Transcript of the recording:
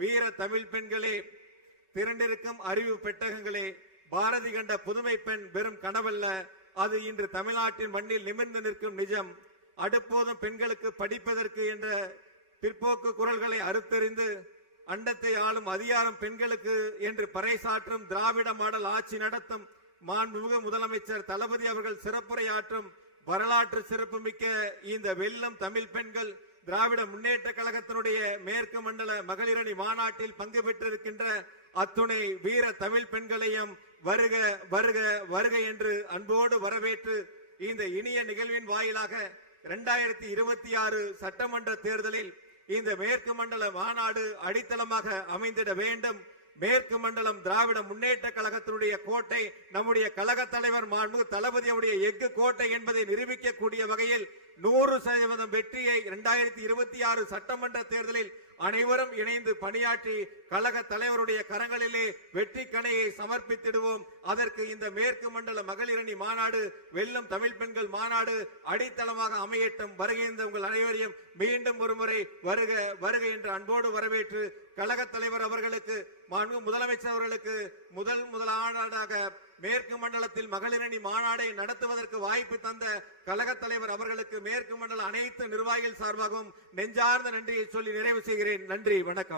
வீர தமிழ் பெண்களே, திரண்டிருக்கும் அறிவு பெட்டகங்களே, பாரதி கண்ட புதுமை பெண் வெறும் கனவல்ல, அது இன்று தமிழ்நாட்டின் மண்ணில் நிமிர்ந்து நிற்கும் நிஜம். அடுப்போதும் பெண்களுக்கு படிப்பதற்கு என்ற பிற்போக்கு குரல்களை அறுத்தறிந்து அண்டத்தை ஆளும் அதிகாரம் பெண்களுக்கு என்று பறைசாற்றும் திராவிட மாடல் ஆட்சி நடத்தும் மாண்புமிகு முதலமைச்சர் தளபதி அவர்கள் சிறப்புரையாற்றும் வரலாற்று சிறப்புமிக்க இந்த வெள்ளம் தமிழ் பெண்கள் திராவிட முன்னேற்ற கழகத்தினுடைய மேற்கு மண்டல மகளிரணி மாநாட்டில் பங்கு பெற்றிருக்கின்ற அத்துணை வீர தமிழ் பெண்களையும் வருக வருக வருக என்று அன்போடு வரவேற்று இந்த இனிய நிகழ்வின் வாயிலாக 2026 சட்டமன்ற தேர்தலில் இந்த மேற்கு மண்டல மாநாடு அடித்தளமாக அமைந்திட வேண்டும். மேற்கு மண்டலம் திராவிட முன்னேற்ற கழகத்தினுடைய கோட்டை, நம்முடைய கழக தலைவர் மாண்பு தளபதியுடைய எஃகு கோட்டை என்பதை நிரூபிக்கக்கூடிய வகையில் 100% வெற்றியை 2026 சட்டமன்ற தேர்தலில் அனைவரும் இணைந்து பணியாற்றி கழக தலைவருடைய கரங்களிலே வெற்றி கணையை சமர்ப்பித்திடுவோம். அதற்கு இந்த மேற்கு மண்டல மகளிரணி மாநாடு, வெல்லும் தமிழ் பெண்கள் மாநாடு அடித்தளமாக அமையட்டும். வருகின்ற உங்கள் அனைவரையும் மீண்டும் ஒருமுறை வருக வருக என்று அன்போடு வரவேற்று கழக தலைவர் அவர்களுக்கு, மாண்பு முதலமைச்சர் அவர்களுக்கு முதலாவதாக மேற்கு மண்டலத்தில் மகளிரணி மாநாடை நடத்துவதற்கு வாய்ப்பு தந்த கழக தலைவர் அவர்களுக்கு மேற்கு மண்டல அனைத்து நிர்வாகிகள் சார்பாகவும் நெஞ்சார்ந்த நன்றியை சொல்லி நிறைவு செய்கிறேன். நன்றி, வணக்கம்.